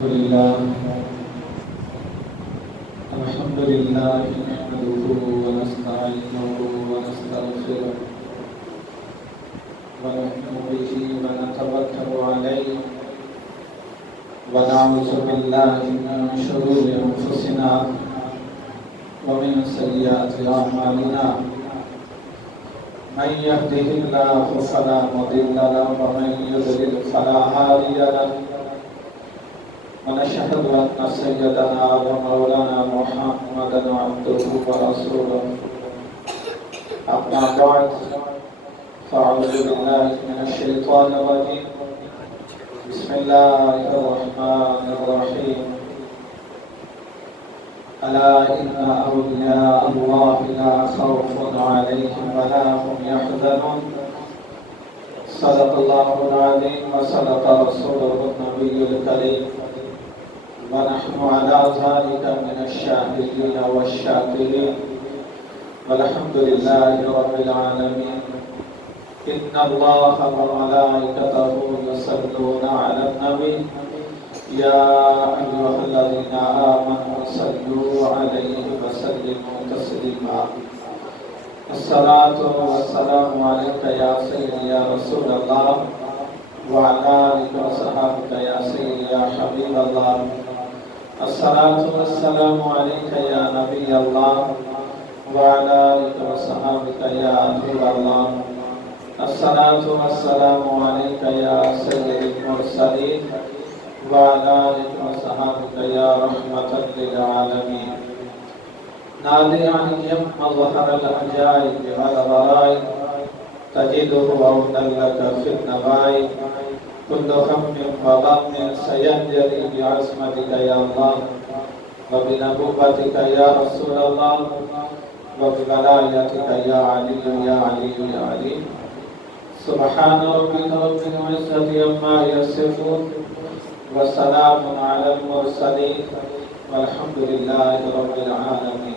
الحمد لله نحمده ونستعينه ونستغفره ونؤمن به ونتوكل عليه ونعوذ بالله من شرور أنفسنا ومن سيئات أعمالنا من يهده الله فلا مضل له ومن يضلل فلا هادي له ونشهد أن سيدنا ومولانا محمدا عبده ورسوله أما بعد فأعوذ بالله من الشيطان الرجيم بسم الله الرحمن الرحيم ألا إن أولياء الله لا خوف عليهم ولا هم يحزنون صدق الله العظيم وصدق رسوله النبي الكريم ونحن على ذلك من الشاهدين والشاكرين والحمد لله رب العالمين إن الله وملائكته يصلون على النبي يا أيها الذين آمنوا صلوا عليه وسلموا تسليما الصلاة والسلام عليك يا سيدي يا رسول الله وعلى آلك وصحبك يا سيدي يا حبيب الله الصلاة والسلام عليك يا نبي الله وعلى آلك وصحبك يا نور الله الصلاة والسلام عليك يا سيد المرسلين وعلى آلك وصحبك يا رحمة للعالمين نادي عن مظهر العجائب والغرائب تجده عونا لك في النبائب كل هم وغم سينجلي بعصمتك يا الله وبنبوتك يا رسول الله وبولايتك يا علي يا علي يا علي سبحان ربك رب العزة عما يصفون وسلام على المرسلين والحمد لله رب العالمين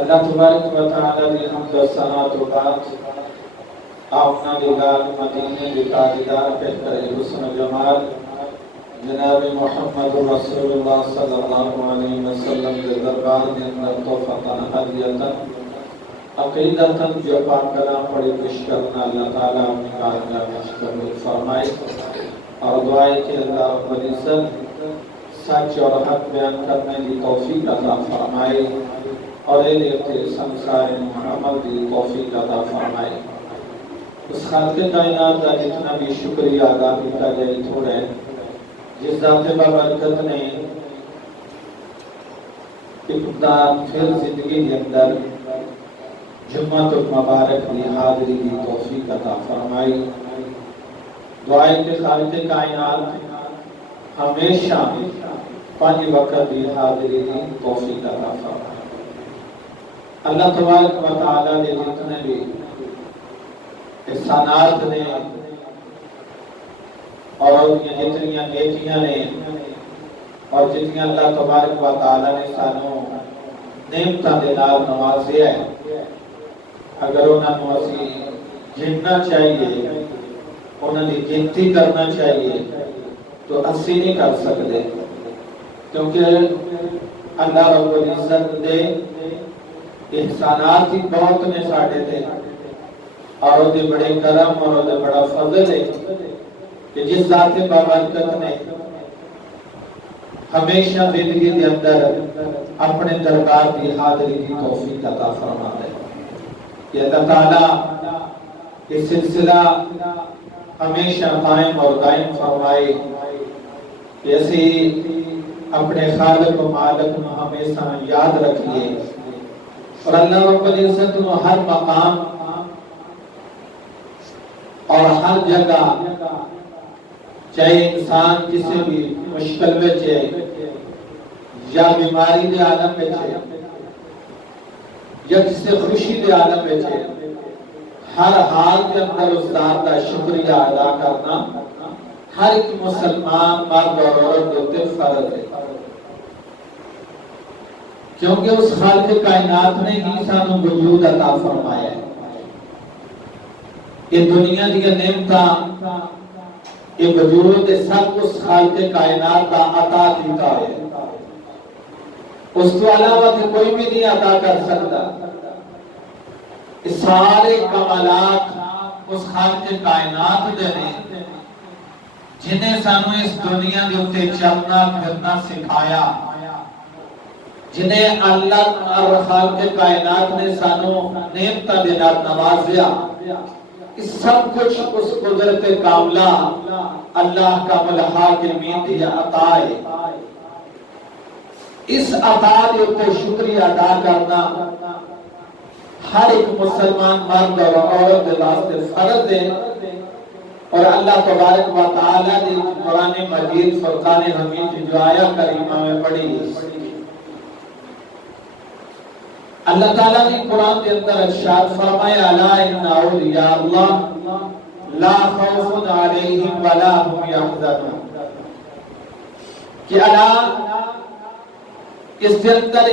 اللہ تبارک و تعالی دی حمد و ثنا تو بعد آفنا لگال مدینے لکاردار بہتر حسن و جمال جناب محمد رسول اللہ صلی اللہ علیہ وسلم کے دربار میں اندر توفقاً حدیتاً عقیدتاً جو پاک کلام پڑی پیش کرنا اللہ تعالیٰ اپنی کامیاب قبول فرمائے اور دعائے کہ اللہ رب العزت سچ اور حق بیان کرنے کی توفیق عطا فرمائے اور ایک سنسار عمل دی توفیق عطا فرمائے اس خالق کائنات کا جتنا بھی شکریہ ادا کیا جائے تھوڑے جس ذات بابرکت نے اقدام پھر زندگی کے اندر جمعہ مبارک کی حاضری کی توفیق عطا فرمائی دعائیں کہ خالق کائنات ہمیشہ 5 وقت کی حاضری کی توفیق عطا فرمائی اللہ تبارک و تعالی نے جتنے بھی احسانات نے اور جتنی نیکیاں نے اور جتنی اللہ تبارک و تعالی نے سانوں نعمتاں دے نال نوازیا ہے اگر انہاں نوں اسی گننا چاہیے انہاں دی گنتی کرنا چاہیے تو اسی نہیں کر سکتے کیونکہ اللہ رب العزت دے احسانات ہی بہت نے ساڑھے تھے اور وہ دے بڑے کرم اور وہ دے بڑا فضل ہے کہ جس ذات بابرکت نے ہمیشہ زندگی کے اندر اپنے دربار کی حاضری کی توفیق عطا فرما دے کہ اللہ تعالیٰ یہ سلسلہ ہمیشہ قائم اور دائم فرمائے جیسے اپنے خالق و مالک کو ہمیشہ یاد رکھیے اور اللہ رب العزت کو ہر مقام اور ہر جگہ چاہے انسان کسی بھی مشکل میں چاہے یا بیماری دے عالم میں چاہے یا کسی خوشی دے عالم میں چاہے ہر حال کے اندر اس ذات کا شکریہ ادا کرنا ہر ایک مسلمان مرد اور عورت ہوتے فرض ہے کیونکہ اس خالق کائنات نے ہی سانوں وجود عطا فرمایا ہے یہ دنیا دی نعمتاں یہ وجود سب اس خالق کائنات کا عطا کیتا ہے، اس تو علاوہ تو کوئی بھی نہیں عطا کر سکتا۔ سارے کمالات اس خالق کائنات دے نے جنہیں سانو اس دنیا کے اوتے چلنا پھرنا سکھایا، جنہیں اللہ اور خالق کائنات نے سانو نعمتاں دے نال نوازیا، اس سب کچھ اس قدرت کاملہ اللہ کا الحاکمین دی عطا ہے۔ اس عطا کے اوپر شکریہ ادا کرنا ہر ایک مسلمان مرد اور عورت کے واسطے فرض ہے، اور اللہ تبارک و تعالی نے قرآن مجید فرقان حمید کی جو آیہ کریمہ میں پڑھی، اللہ تعالیٰ نے قرآن کے اندر ارشاد فرمایا الا ان اولیاء اللہ لا خوف علیہم ولا هم یحزنون، کہ اللہ اس کے اندر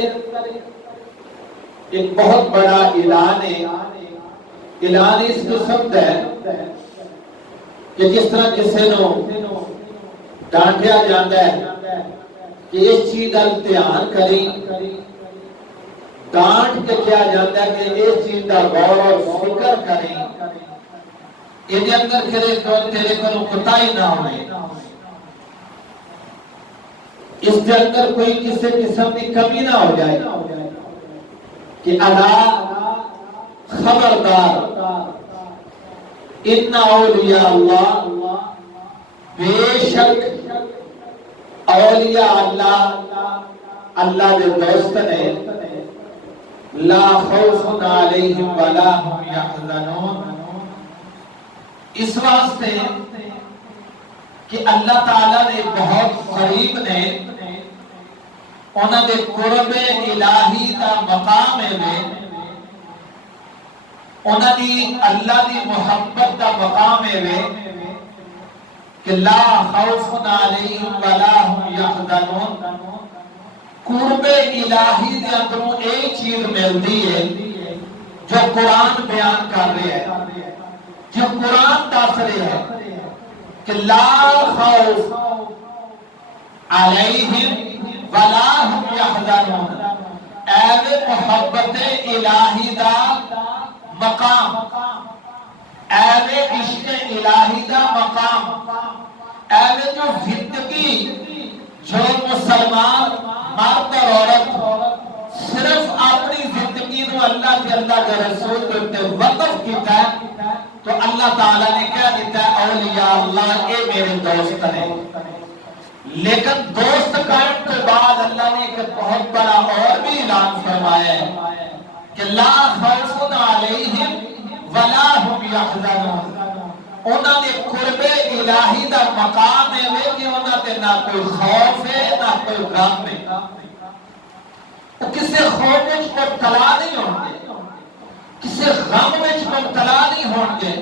ایک بہت بڑا اعلان ہے۔ اعلان اس قسم ہے کہ جس طرح کسی نو ڈانٹیا جاتا ہے کہ اس چیز کا دھیان کریں، ڈانٹ کے کیا جاتا ہے کہ اس چیز کا غور اور فکر کریں، یہ اندر تیرے کو کوتاہی نہ ہوئے، اس کے اندر کوئی کسی قسم کی کمی نہ ہو جائے، کہ الا خبردار ان اولیاء اللہ، بے شک اولیاء اللہ اللہ دے دوست نے، لا خوف علیہم ولا هم یحزنون، اس واسطے کہ اللہ تعالیٰ نے بہت قریب نے انہاں دے قرب الہی دا مقام ہے، انہاں دی اللہ دی محبت دا مقام ہے کہ لا خوف علیہم ولا هم یحزنون۔ قرب الہی دے اندروں ایک چیز ملتی ہے جو قرآن بیان کر رہے ہیں، جو قرآن دس رہے ہیں کہ لا خوف علیہم ولا هم یحزنون، اے محبت الہی دا مقام، اے عشق الہی دا مقام، اے جو زندگی جو مسلمان مرد اور عورت صرف اپنی زندگی نو اللہ کے اللہ کے رسول کے وقف کیتا ہے، تو اللہ تعالیٰ نے کیا دیتا ہے اولیاء اللہ اے میرے دوست ہیں۔ لیکن دوست قائم کے بعد اللہ نے ایک بہت بڑا اور بھی اعلان فرمایا ہے کہ لا خوف علیہم ولا هم یحزنون، انہاں نے قرب الہی دا مقام ہے کہ انہاں تے نہ کوئی خوف ہے نہ کوئی غم ہے، وہ کسی خوف میں مبتلا نہیں ہوں گے، کسی غم میں مبتلا نہیں ہوں گے،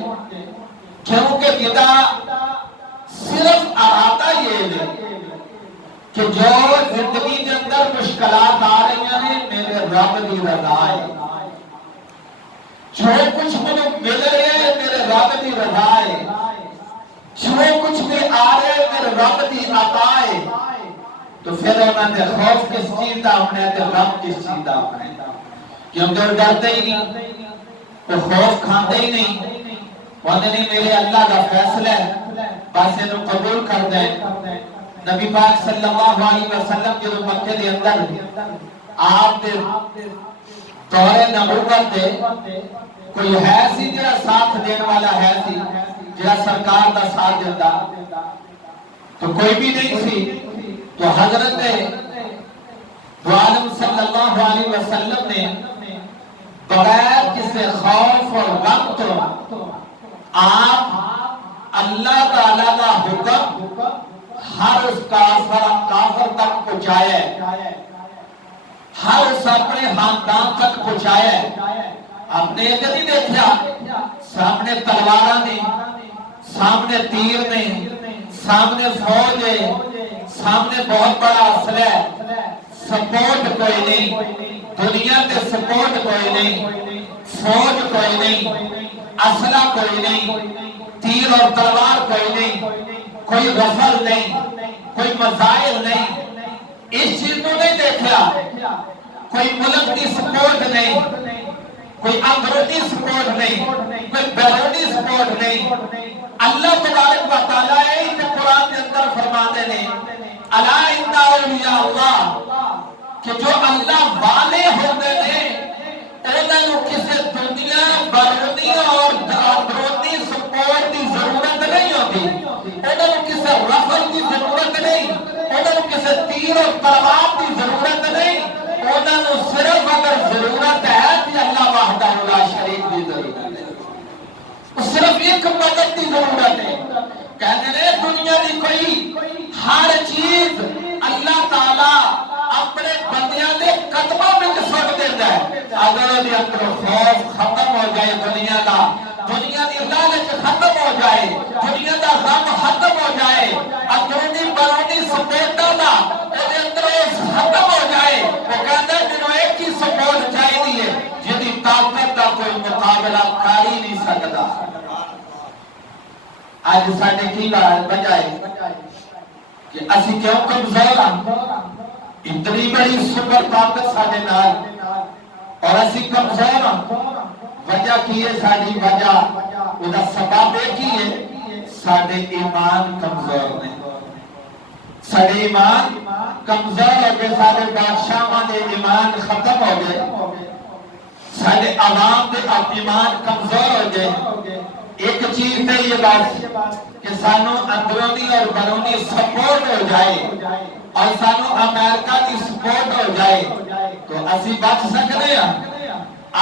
کیونکہ جدا صرف ارادہ یہ ہے کہ جو زندگی کے اندر مشکلات آ رہی ہیں میرے رب دی رضا ہے، جو کچھ مجھے مل رہے ہیں میرے رب دی رضا ہے، جو کچھ بھی آ رہے ہیں میرے رب دی عطا ہے، تو پھر انہوں نے خوف کس چیز دا اپنے تے غم کس چیز دا اپنے، کیونکہ وہ ڈرتے ہی نہیں، وہ خوف کھاتے ہی نہیں، وہ نہیں میرے اللہ کا فیصلہ ہے بس انہوں قبول کر دیں۔ نبی پاک صلی اللہ علیہ وسلم جو مکہ دے اندر آپ دے دور نبوت دے کوئی ہے سی جڑا ساتھ دین والا ہے سی جڑا سرکار دا ساتھ دیتا، تو کوئی بھی نہیں سی، تو حضرت عالم صلی اللہ علیہ وسلم نے بغیر کسی خوف اور غم تو آپ اللہ تعالیٰ کا حکم ہر اس کافر تک پہنچایا ہے، ہر اس اپنے خاندان تک پہنچایا ہے۔ آپ نے یہ نہیں دیکھا سامنے تلواراں نے، سامنے تیر نے، سامنے فوج ہے، سامنے بہت بڑا اسلحہ ہے، سپورٹ کوئی نہیں، دنیا تے سپورٹ کوئی نہیں، فوج کوئی نہیں، اسلحہ کوئی نہیں، تیر اور تلوار کوئی نہیں، کوئی غفل نہیں، کوئی مسائل نہیں، اس چیز کو نہیں دیکھا، کوئی ملک کی سپورٹ نہیں، کوئی اندرونی سپورٹ نہیں، کوئی بیرونی سپورٹ نہیں۔ اللہ تبارک و تعالیٰ ایک قرآن کے اندر فرماتے ہیں الا ان اولیاء اللہ، کہ جو اللہ والے ہوتے ہیں انہوں کسی دنیا بیرونی اور اندرونی سپورٹ کی ضرورت نہیں ہوتی، انہوں کسی رفل کی ضرورت نہیں، انہوں کسی تیر و تلوار کی ضرورت نہیں، انہوں صرف اگر ضرورت ہے کہ اللہ وحدہ لا شریک کی ضرورت ہے، صرف ایک مدد کی ضرورت ہے۔ کہتے ہیں دنیا کی کوئی ہر چیز اللہ تعالیٰ اپنے بندیاں دے قدموں میں سٹ دیتا ہے۔ اگر وہ اندر خوف ختم ہو جائے دنیا کا، دنیا کی لالچ ختم ہو جائے، دنیا کا غم ختم ہو جائے، اندرونی بیرونی سپورٹاں دا وہ اندر ختم ہو جائے، وہ کہتا ہے جنہوں ایک ہی سپورٹ چاہیے جدی طاقت کا کوئی مقابلہ کر ہی نہیں سکتا۔ آج ساڑھے کی وجہ ہے کہ اسی کیوں کمزور ہیں، اتنی بڑی سپر طاقت ساڑھے نال اور اسی کمزور ہیں۔ وجہ کی ہے ساڑھی وجہ ادا سبب کی ہے ساڑھے ایمان کمزور نے، ساڑھے ایمان کمزور ہو گئے، ساڑھے بادشاہ دے ایمان ختم ہو گئے، ساڑھے عوام دے ایمان کمزور ہو گئے۔ ایک چیز ہے یہ بات کہ سانو اندرونی اور بیرونی سپورٹ ہو جائے اور سانو امریکہ کی سپورٹ ہو جائے تو اسی بچ سکتے ہیں۔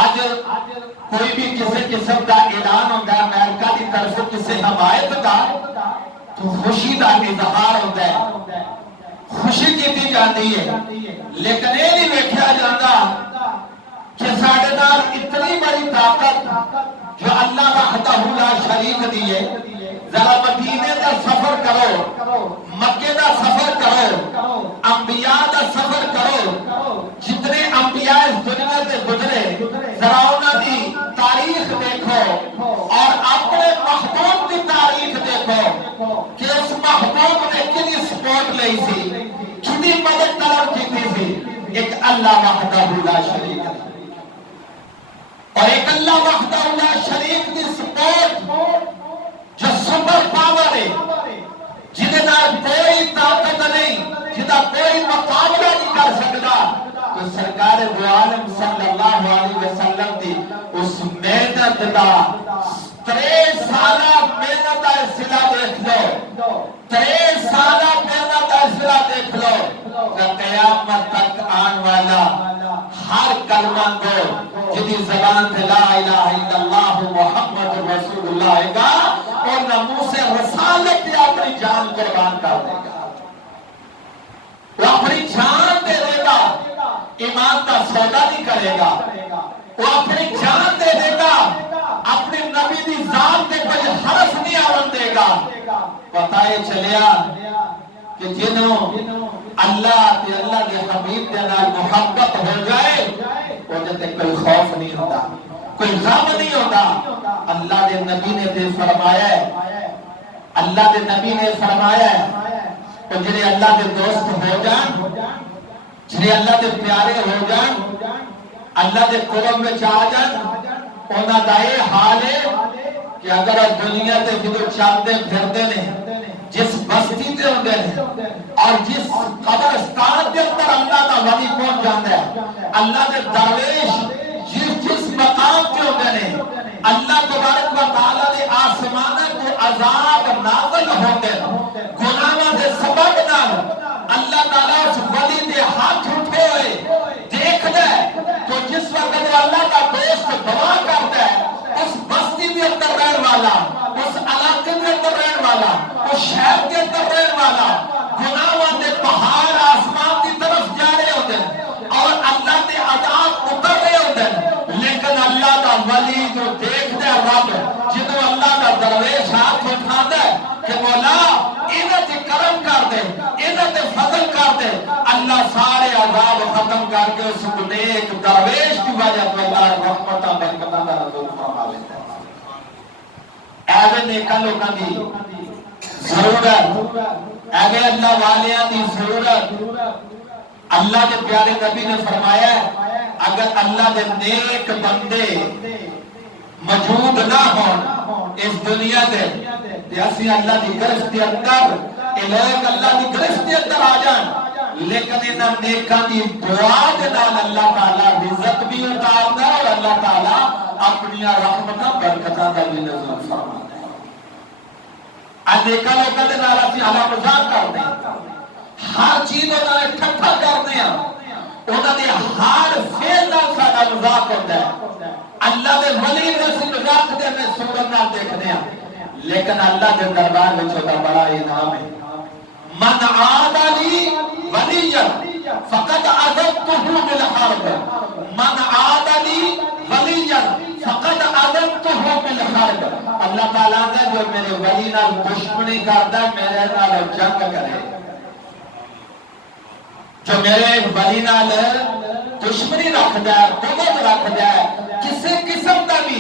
آج کوئی بھی کسی قسم کا اعلان ہوتا ہے امریکہ کی طرف کسی حمایت کا تو خوشی کا اظہار ہوتا ہے، خوشی کی جاتی ہے، لیکن یہ نہیں دیکھا جاتا کہ ساڑھے نال اتنی بڑی طاقت جو اللہ وحدہ لا شریک دیئے، ذرا مدینے دا سفر کرو، مکے دا سفر کرو، انبیاء دا سفر کرو، جتنے انبیاء اس دنیا سے گزرے ذرا انہوں کی تاریخ دیکھو اور اپنے محبوب کی تاریخ دیکھو کہ اس محبوب نے کتنی سپورٹ لئی سی، کتنی مدد طلب کی تھی۔ ایک اللہ وحدہ لا شریک ہے اور ایک اللہ وحدہ لا شریک کی سپورٹ جو سپر پاور ہے، جنہیں نال کوئی طاقت نہیں، جنہیں کوئی مقابلہ نہیں کر سکتا، تو سرکار دو عالم صلی اللہ علیہ وسلم دی اس محنت دا 3 سالہ محنت دا صلہ دیکھ لو، 3 سالہ محنت دا صلہ دیکھ لو کہ قیامت تک آن والا ہر کلمہ کو جدی زبان تے لا الہ الا اللہ محمد رسول اللہ گا اور ناموس رسالت پہ اپنی جان قربان کر دے گا، وہ اپنی جان دے دے گا، ایمان کا سودا نہیں کرے گا، وہ اپنی جان دے دے گا، اپنی نبی دی ذات کے کوئی حرف نہیں آون دے گا۔ پتہ یہ چلیا کہ جنہوں اللہ کے حبیب کے نال محبت ہو جائے انہیں تے کوئی خوف نہیں ہوتا، کوئی غم نہیں ہوتا۔ اللہ کے نبی نے تے فرمایا ہے، اللہ کے نبی نے فرمایا ہے کہ جنہیں اللہ کے دوست ہو جان، جنہیں اللہ کے پیارے ہو جان، اللہ کے قرب میں چاہ جان، انہاں دا یہ حال ہے کہ اگر دنیا تے جدو چاہتے پھرتے نے، جس بستی تے ہوندے ہیں اور جس قبرستان کے اندر اللہ کا ولی پہنچ جاتا ہے، اللہ کے درویش جس مقام پہ ہوندے ہیں، اللہ تبارک و تعالیٰ نے آسمانہ کو عذاب نازل ہوندے گناہوں دے سبب نال اللہ تعالیٰ اس ولی دے ہاتھ اٹھے ہوئے دیکھ دے تو جس وقت اللہ کا دوست دعا کرتا ہے اس بستی کے اندر رہن والا، اس علاقے کے اندر رہن والا، اس شہر کے اندر رہن والا گناہوں دے پہاڑ آسمان کی طرف جا رہے ہوتے ہیں اور اللہ کے عذاب اتر رہے ہوتے ہیں، لیکن اللہ کا ولی جو دیکھتا ہے رب جنہوں اللہ کا درویش ہاتھ اٹھاتا ہے کہ مولا انہیں تے کرم کر دے، انہیں تے فضل کر دے، اللہ سارے عذاب ختم کر کے اس نیک درویش کی وجہ تو اللہ رحمتہ برکتہ دا رسول فرما لیتا ہے۔ ایویں نیکاں لوکاں دی ضرورت اگے اللہ والیاں دی ضرورت اللہ دے پیارے نبی نے فرمایا ہے اگر اللہ دے نیک بندے موجود نہ ہون اس دنیا دے تے اسی اللہ دی گرفت دے اندر اے لوگ اللہ دی گرفت دے اندر آ جان لیکن انہاں نیکاں دی دعا دے نال اللہ تعالی رزق بھی اتاردا اور اللہ تعالی اپنی رحمتاں برکتاں دا بھی نظر فرماتا ہے۔ نیکاں لوکاں دے نال اسی حالا مذاق کردے ہیں ہر چیز انہاں نے ٹھٹھا کردے ہیں انہاں دے ہر فعل نال ساڈا مذاق ہوندا ہے اللہ دے ولی دے اسی مذاق دے میں صورت نال دیکھدے ہیں لیکن اللہ دے دربار وچ دا بڑا انعام ہے من عاد لی ولیا فقد عذبته بالحرب من عاد لی ولیا فقد عذبته بالحرب اللہ تعالیٰ نے جو میرے ولی نال دشمنی کرتا ہے میرے نال جنگ کرے جو میرے ولی نال دشمنی رکھدا ہے بغض رکھدا ہے کسی قسم کا بھی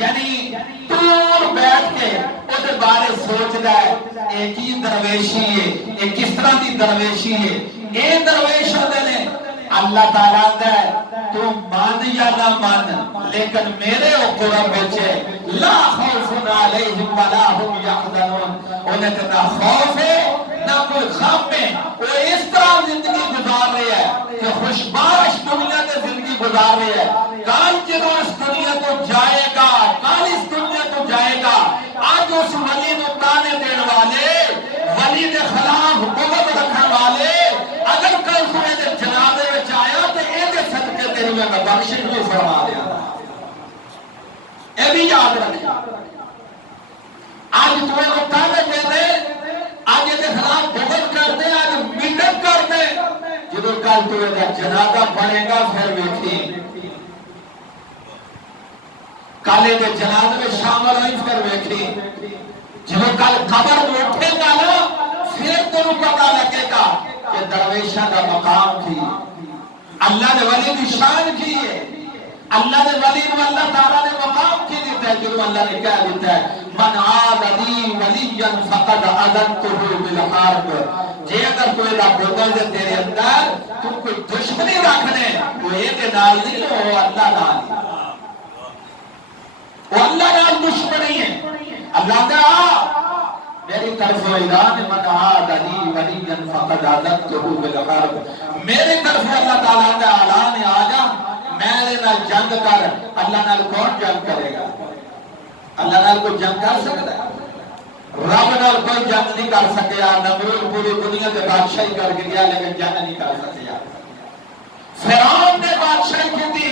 یعنی دور بیٹھ کے اس بارے سوچدا ہے اے کی درویشی ہے اے کس طرح دی درویشی ہے اے درویش ہوندے نے اللہ تعالیٰ دے تو مان یا نہ مان لیکن میرے قرب وچ لا خوف علیہم ولا هم یحزنون انہیں تے نہ خوف ہے نہ کوئی غم ہے وہ اس طرح زندگی گزار رہے ہیں کہ خوشباش دنیا میں زندگی گزار رہے ہیں کل جدو اس دنیا تو جائے گا کل اس دنیا تو جائے گا آج اس ولی نو تانے دین والے ولی دے خلاف بغض رکھن والے اگر کل کوئی دے جنازے وچ آیا تے اے دے صدقے تیری میں بخشش بھی فرما دیا اے بھی یاد رکھیں آج تمہیں کو تانے دے دے آج دے خلاف بغض کر دے آج میٹنگ کر دے جدو کل تمہیں دا جنازہ پڑے گا پھر ویکھی کالے دے جنازے میں شامل ہوئی پھر ویکھی جدو کل قبر میں اٹھے گا نا پھر تمہیں پتہ لگے گا کہ درویشہ کا مقام کی اللہ نے ولی کی شان کی ہے اللہ نے ولی کو اللہ تعالیٰ نے مقام کی دیتا ہے جنہوں اللہ نے کہہ دیتا ہے من عاد لی ولیا فقد عذبته بالحرب جے اگر کوئی دا بغض ہے تیرے اندر تو کوئی دشمنی رکھنے وہ ایک نال نہیں وہ اللہ نال وہ اللہ نال دشمنی ہے اللہ نے میری طرف اعلان من عاد لی ولیا فقد عذبته بالحرب میری طرف اللہ تعالیٰ نے اعلان آ جا میرے نال جنگ کر اللہ نال کون جنگ کرے گا اللہ نال کوئی جنگ کر سکتا ہے رب نال کوئی جنگ نہیں کر سکیا نمرود پوری دنیا کے بادشاہی کر کے گیا لیکن جنگ نہیں کر سکیا فرعون نے بادشاہی کی تھی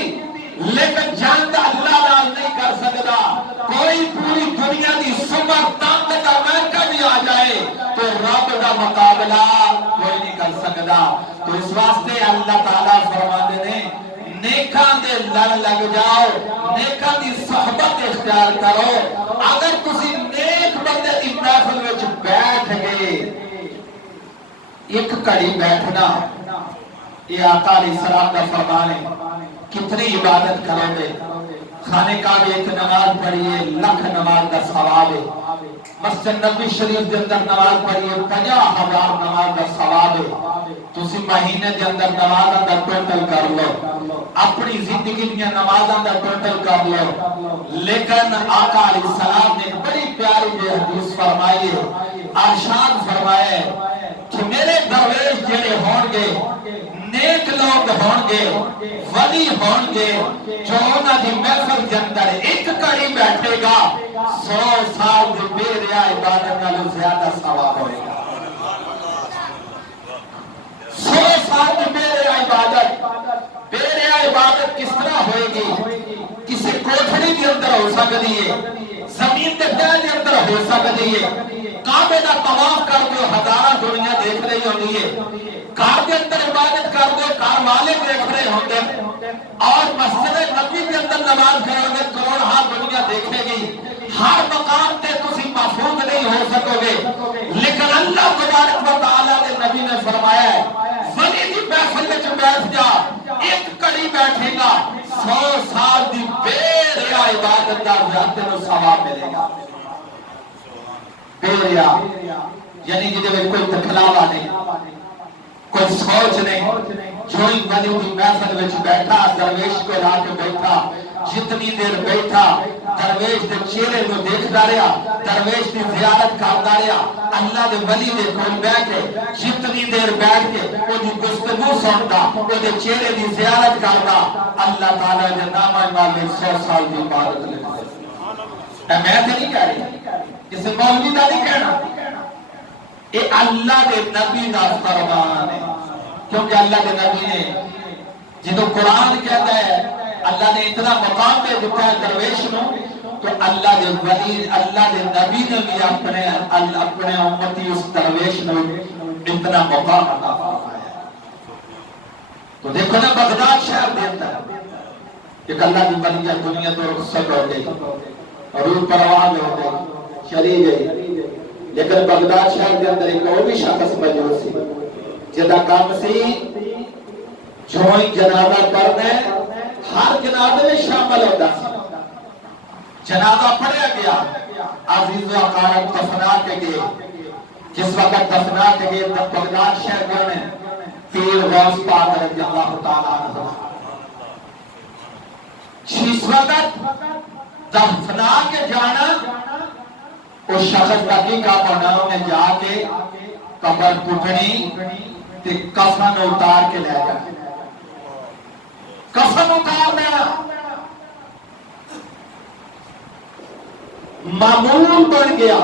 لیکن جنگ اللہ نال نہیں کر سکتا کوئی پوری دنیا دی سمر طاقت امریکہ بھی آ جائے تو رب دا مقابلہ کوئی نہیں کر سکتا تو اس واسطے اللہ تعالیٰ فرماتے ہیں نیکاں دے لڑ لگ جاؤ نیکاں دی صحبت اختیار کرو اگر تسی نیک بندے دی محفل وچ بیٹھ گئے ایک کڑی بیٹھنا یہ آقا علیہ السلام کا فرمان ہے کتنی عبادت کرو گے خانے کا بھی ایک نماز پڑھیے لکھ نماز کا ثواب ہے مسجد نبی شریف کے اندر نماز پڑھیے 50,000 نماز کا ثواب ہے تسی مہینے کے اندر نماز کا ٹوٹل کر لو اپنی زندگی میں نمازاں دا ٹوٹل کر لو لیکن آقا علیہ السلام نے بڑی پیاری یہ حدیث فرمائی ہے ارشاد فرمایا ہے کہ میرے درویش جڑے ہون گے نیک لوگ ہون گے ولی ہون گے جو انہاں دی محفل کے اندر ایک کڑی بیٹھے گا 100 سال دی بے ریا عبادت نالوں زیادہ ثواب ہوئے گا 100 سال دی بے ریا عبادت بے ریا عبادت کس طرح ہوئے گی کسی کوٹھڑی کے اندر ہو سکتی ہے زمین کے تہہ کے اندر ہو سکتی ہے کعبے کا طواف کر دو ہزارہ دنیا دیکھ رہی ہوتی ہے کار کے اندر عبادت کر دو کار والے دیکھ رہے ہوتے اور مسجد نبی کے اندر نماز کرو گے کروڑ دنیا دیکھے گی ہر مقام تے تسی محفوظ نہیں ہو سکو گے لیکن اللہ تبارک و تعالی نے نبی نے فرمایا ہے ولی دی محفل وچ بیٹھ جا ایک کڑی بیٹھے گا 100 سال دی بے ریا عبادت دا زیادہ نو ثواب ملے گا بیریا یعنی جدے کوئی تکلاوا نہیں کوئی سوچ نہیں جو ہی ولی کی محفل وچ بیٹھا درویش کو لا کے بیٹھا جتنی دیر بیٹھا درویش دے چہرے کو دیکھدا رہیا درویش دی زیارت کردا رہیا اللہ دے ولی دے کول بیٹھ کے جتنی دیر بیٹھ کے او دی گفتگو سندا او دے چہرے دی زیارت کردا اللہ تعالی دے نام والے 100 سال دی عبادت لے میں تے نہیں کہہ رہی کسی مولوی دا نہیں کہنا اے اللہ دے نبی دا فرمان ہے کیونکہ اللہ کے نبی نے جدو قرآن کہتا ہے اللہ نے اتنا مقام دے دیتا ہے درویش نو تو اللہ دے ولی اللہ دے نبی نے بھی اپنے امتی اس درویش نو اتنا مقام عطا فرمایا تو دیکھو نا بغداد شہر دیتا ہے کہ اللہ کی ولی دنیا تو رخصت ہو گئی روح پروان ہو گئی چلی گئی لیکن بغداد شہر کے اندر ایک اور بھی شخص موجود سی جدا کام سی جوئی جنازہ پڑھنے ہر جنازے میں شامل ہوتا سی جنازہ پڑھیا گیا عزیز و اقارب دفنا کے گئے جس وقت دفنا کے گئے بغداد شہر میں پیر غوث پاک رضی اللہ تعالیٰ عنہ جس وقت دفنا کے جانا اس شخص کا کی کام ہونا انہیں جا کے قبر پٹھنی تے کفن اتار کے لے جا کفن اتار لینا معمول بن گیا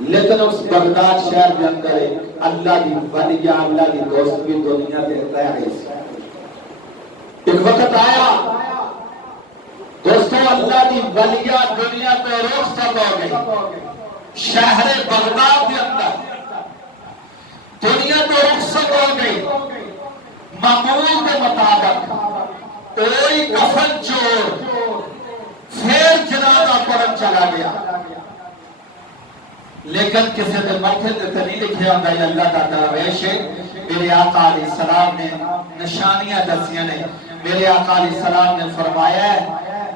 لیکن اس بغداد شہر کے اندر ایک اللہ کی ولی اللہ کی دوست بھی دنیا دیتا ہے ایک وقت آیا دوستوں اللہ کی ولیہ دنیا کو رخصت ہو گئی شہر بغداد کے اندر دنیا کو رخصت ہو گئی معمول کے مطابق کوئی کفن چور پھر جنازہ پڑھن چلا گیا لیکن کسی نے ماتھے تے نہیں لکھیا ہوندا یہ اللہ کا درویش ہے میرے آقا علیہ السلام نے نشانیاں دسیاں نے میرے آقا علیہ السلام نے فرمایا ہے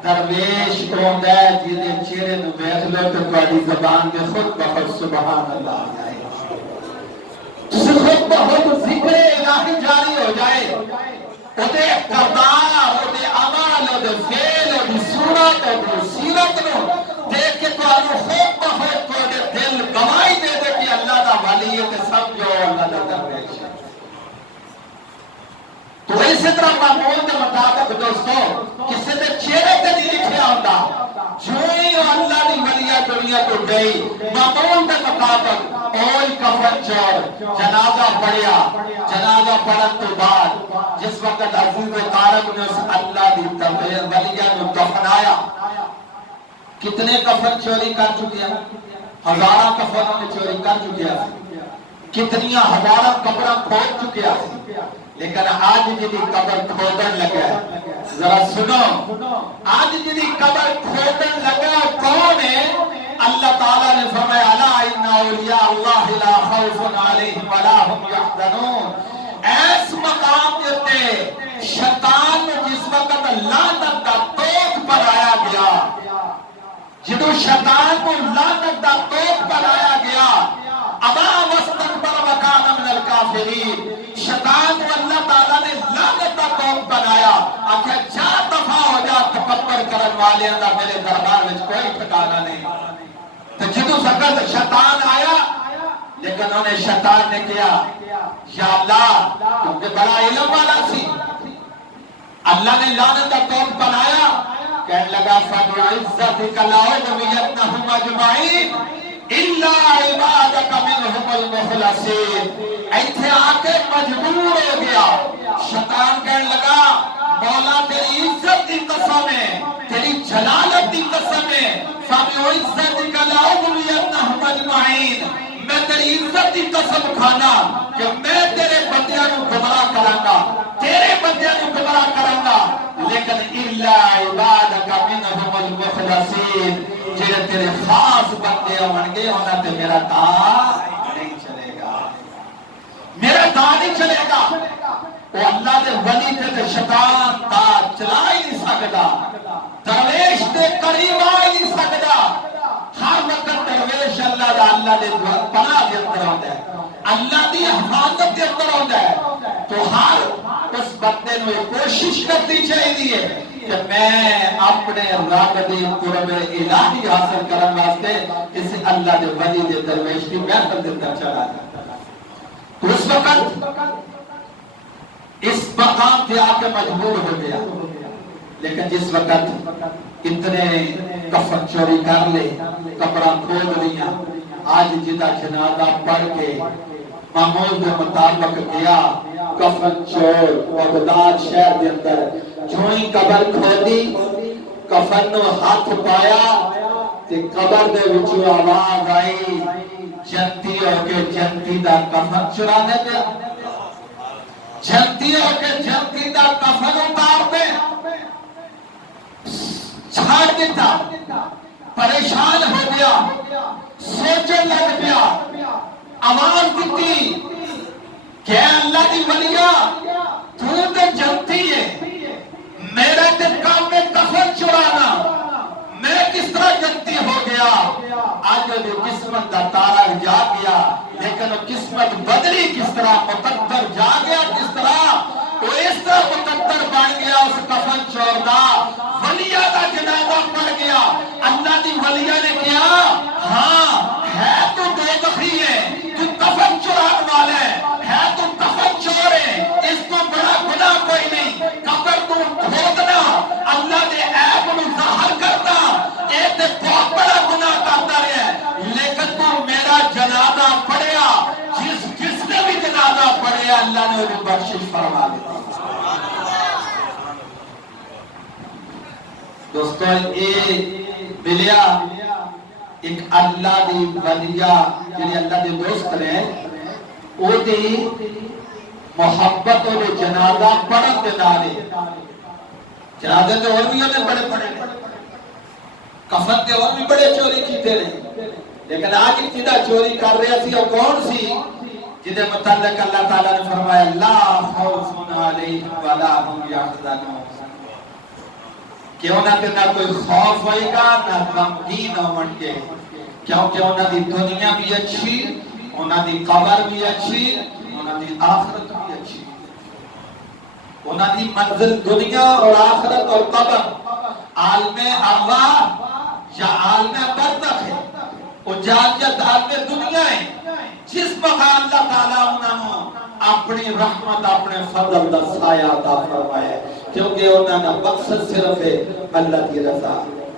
درویش ہوندا ہے جدے چہرے نو ویکھ لو تے تہاڈی زبان دے خود بخود سبحان اللہ آ جائے خود بخود ذکر الہی جاری ہو جائے اودے کردار اودے عمل اودے فعل اودے صورت اودے سیرت نو دیکھ کے تہاڈو خود بخود تہاڈے دل گواہی دے دے کہ اللہ دا ولی ہے تے سمجھو اللہ دا درویش ہے تو اسی طرح معمول کے مطابق دوستو کسی نے چہرے تے نہیں لکھیا ہوندا جو ہی اللہ دی ولیہ دنیا تو گئی معمول کے مطابق کوئی کفن چور جنازہ پڑھیا جنازہ پڑھن تو بعد جس وقت عزیز قارب نے اس اللہ دی ولیہ کو دفنایا کتنے کفن چوری کر چکے ہیں ہزارہ کفنوں نے چوری کر چکے ہیں کتنی ہزارہ قبراں کھود چکے ہیں لیکن آج جدی قبر کھودن لگا ہے ذرا سنو آج جدی قبر کھودن لگا کون ہے اللہ تعالیٰ نے فرمایا الا ان اولیاء اللہ لا خوف علیہم ولا هم یحزنون ایس مقام تے شیطان جس وقت لعنت دا توق پر آیا گیا جدو شیطان کو لعنت دا توق پر آیا گیا ابا واستكبر وكان من الكافرین شیطان کو اللہ تعالیٰ نے لعنت دا توق بنایا آخر جا دفع ہو جا تکبر کرن والے اللہ میرے دربار میں کوئی ٹھکانہ نہیں تو جدو سکت شیطان آیا لیکن انہیں شیطان نے کیا یا اللہ کیونکہ بڑا علم والا سی اللہ نے لعنت دا توق بنایا کہنے لگا فَبِعِزَّتِكَ لَأُغْوِيَنَّهُمْ أَجْمَعِينَ إِلَّا عِبَادَكَ مِنْهُمُ الْمُخْلَصِينَ ایتھے آ کے مجبور ہو گیا شیطان کہنے لگا مولا تیری عزت کی قسم ہے تیری جلالت کی قسم ہے فَبِعِزَّتِكَ لَأُغْوِيَنَّهُمْ أَجْمَعِينَ میں تیری عزت کی قسم کھانا کہ میں تیرے بندیاں کو گمراہ کرانگا تیرے بندیاں کو گمراہ کرانگا لیکن الا عبادک منہم المخلصین جنہیں تیرے خاص بندے ہونگے ہونا تے میرا کام نہیں چلے گا میرا کام نہیں چلے گا وہ اللہ دے ولی تے شیطان تا چلا ہی نہیں سکتا درویش تے قریب آ ہی نہیں سکتا ہر وقت درویش درویش اللہ دے پناہ دے اندر آتا ہے، اللہ دی حفاظت دے اندر آتا ہے، تو ہر اس بندے نے کوشش کرنی چاہیے کہ میں اپنے رب دی قرب الہی حاصل کرن واسطے اس اللہ دے ولی دے درویش کی محفل دے اندر چلا جاتا۔ تو اس وقت اس مقام پہ آ کے مجبور ہو گیا، لیکن جس وقت اتنے کفن چوری کر لے، قبراں کھود لیاں، آج جدا جنازہ پڑھ کے معمول کے مطابق گیا کفن چور بغداد شہر دے اندر، جوئی قبر کھودی، کفن نو ہاتھ پایا تے قبر دے وچوں آواز آئی، جنتی ہو کے جنتی دا کفن چرانے دے، جنتی ہو کے جنتی دا کفن اتار دے، چھاڑ دیتا، پریشان ہو گیا، سوچنے لگ گیا، آواز دیتی کہ اللہ دی ولیہ تو تے جنتی ہے، میرے تے کام میں کفن چرانا، میں کس طرح جنتی ہو گیا؟ آج وہ قسمت دا تارا جا گیا، لیکن وہ قسمت بدلی کس طرح، مقدر جا گیا کس طرح، وہ اس طرح مقدر بن گیا اس کفن چور دا، ولیہ دا جنازہ پڑ گیا۔ اللہ دی ولیہ نے کیا، ہاں ہے تو دوزخی ہے، تو کفن چران والے ہے، تو کفن چور ہے، اس کو بڑا گناہ کوئی نہیں، قبر تو کھودنا، اللہ دے عیب نو ظاہر کرنا، اے تے بہت بڑا گناہ کرتا رہے، لیکن تو میرا جنازہ پڑھیا، جس نے بھی جنازہ پڑھیا اللہ نے انہیں بخشش فرما دی۔ دوستو اے ملیا ایک اللہ دی ولیہ جنہیں اللہ دے دوست نے، او دی محبت اور جنازہ پڑھن دے نالے، جنازے تے اور بھی انہیں بڑے پڑے کفن تے اور بھی بڑے چوری کیتے رہے، لیکن آج ابتدا چوری کر رہے سی، اور کون سی جنہیں متعلق اللہ تعالیٰ نے فرمایا لا خوف علیہم ولا هم یحزنون، کہ انہاں تے نہ کوئی خوف ہوئے گا نہ غمگین ہون گے، کیونکہ انہاں دی دنیا بھی اچھی، انہاں دی قبر بھی اچھی، انہاں دی آخرت بھی اچھی، انہاں دی منزل دنیا اور آخرت اور قبر عالم ارواح یا عالم برزخ ہے، وہ جاجت عالم دنیا ہے، جس مقام اللہ تعالیٰ انہوں اپنی رحمت اپنے فضل دا سایہ عطا فرمایا ہے، کیونکہ انہوں نے مقصد صرف ہے اللہ کی رضا،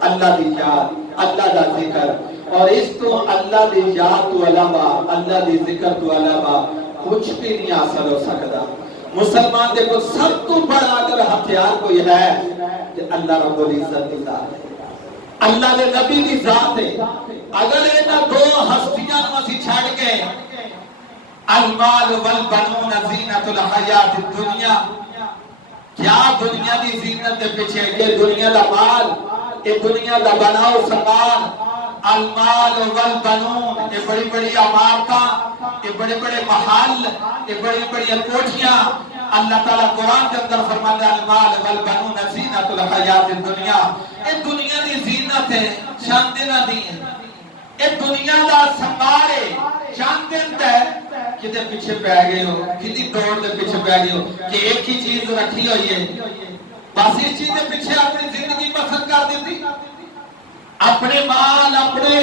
اللہ دی یاد، اللہ دا ذکر، اور اس تو اللہ دی یاد تو علاوہ، اللہ دی ذکر تو علاوہ کچھ بھی نہیں حاصل ہو سکتا۔ مسلمان دیکھو سب تو بڑا اگر ہتھیار کوئی ہے کہ اللہ رب العزت کی ذات ہے، اللہ نے نبی دی ذات ہے۔ اگر اینا دو ہستیاں اسی چھڑ کے المال والبنون زینت الحیات الدنیا، کیا دنیا دی زینت دے پیچھے کہ دنیا دا مال، اے دنیا دا بناؤ سامان، المال والبنون، اے بڑی بڑی عمارتاں، اے بڑے بڑے محل، اے بڑی بڑی کوٹھیاں، اللہ تعالیٰ قرآن کے اندر فرماتا ہے المال والبنون زینت الحیات الدنیا، اے دنیا دی زینت ہے، چند دن دی ہے، اے دنیا دا سنگار ہے، چند دن تے کدے پیچھے پہ گئے ہو، کدی دوڑ دے پیچھے پہ گئے ہو کہ ایک ہی چیز رکھی ہوئی ہے، بس اس چیز دے پیچھے اپنی زندگی پسند کر دیتی، اپنے مال، اپنے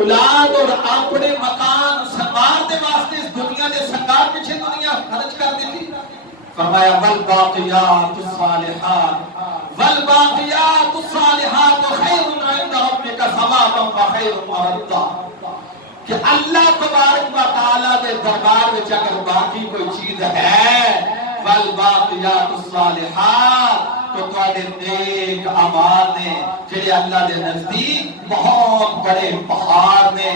اولاد اور اپنے مکان سنگار دے واسطے اس دنیا دے سنگار پیچھے دنیا خرچ کر دیتی۔ فرمایا والباقیات الصالحات والباقیات الصالحات خیر عند ربک ثوابا وخیر مردا، کہ اللہ تبارک و تعالیٰ دے دربار میں اگر باقی کوئی چیز ہے والباقیات الصالحات تو تواڈے نیک اعمال نے جڑے اللہ دے نزدیک بہت بڑے پہاڑ نے،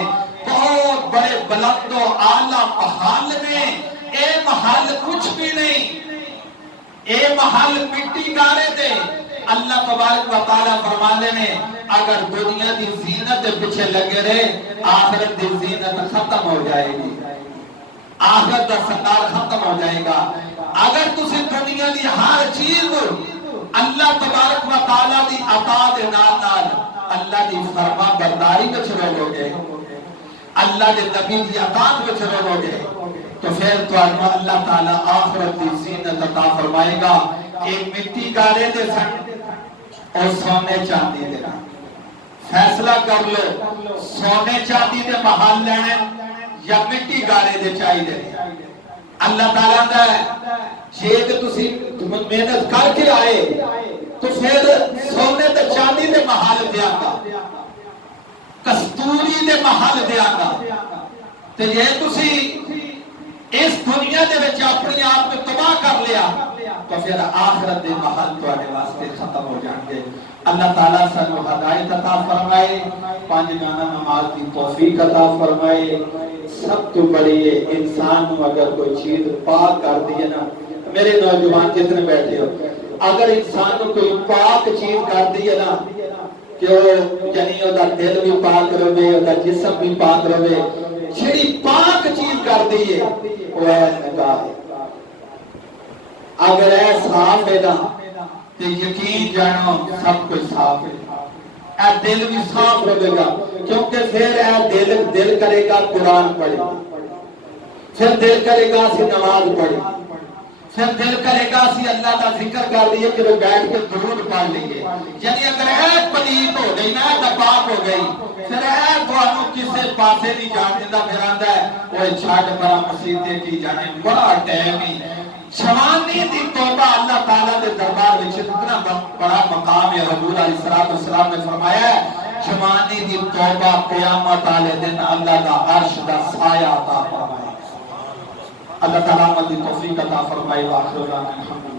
بہت بڑے بلند و اعلیٰ محل نے، اے محل کچھ بھی نہیں، اے محل مٹی گارے دے۔ اللہ تبارک و تعالیٰ فرمانے میں اگر دنیا دی زینت پیچھے لگے رہے آخرت دی زینت ختم ہو جائے گی، آخرت دا سنگار ختم ہو جائے گا۔ اگر تسی دنیا دی ہر چیز اللہ تبارک و تعالیٰ دی عطا دے نال نال اللہ دی فرما برداری وچ رہو گے، اللہ دے نبی دی اطاعت وچ رہو گے تو پھر تانوں اللہ تعالی آخرت دی زینت عطا فرمائے گا کہ مٹی گارے دے سن اور سونے چاندی دے نال فیصلہ کر لو سونے چاندی دے محل لینے یا مٹی گارے دے چاہیے اللہ تعالیٰ دا ہے جے کہ تسی محنت کر کے آئے تو پھر سونے تے چاندی دے محل دیا گا کستوری دے محل دیا گا تے جے تسی اس دنیا دے وچ اپنی آپ کو تباہ کر لیا تو پھر آخرت دے محل تواڈے واسطے ختم ہو جان گے اللہ تعالیٰ سانو ہدایت عطا فرمائے پانچ گانا نماز کی توفیق عطا فرمائے سب تو بڑی ہے انسان نو اگر کوئی چیز پاک کر دیے نا میرے نوجوان جتنے بیٹھے ہو اگر انسان کو کوئی پاک چیز کر دیے نا کہ وہ یعنی وہ دل بھی پاک رہے وہ جسم بھی پاک رہے جڑی پاک چیز کر دیے وہ ہے نکاح اگر اے صاف ہے نا تو یقین جانو سب کچھ صاف ہے اے دل بھی صاف رہے گا کیونکہ پھر اے دل کرے گا قرآن پڑھے پھر دل کرے گا اسی نماز پڑھے پھر دل کرے گا اسی اللہ کا ذکر کر لیے کہ وہ بیٹھ کے درود پڑھ لیں گے یعنی اگر اے پلیت ہو گئی نا پاک ہو گئی پھر اے تھانوں کسے پاسے نہیں جان دیتا پھر آندا ہے وہ چھڈ پرا مسیتے کی جانے بڑا ٹائم ہی جوانی دی توبہ اللہ تعالیٰ دے دربار وچ اتنا بڑا مقام ہے حضور علیہ السلام نے فرمایا ہے جوانی دی توبہ قیامت والے دن اللہ دا عرش دا سایہ عطا فرمائے اللہ تعالیٰ دی توفیق عطا فرمائے واخر دعوانا الحمدللہ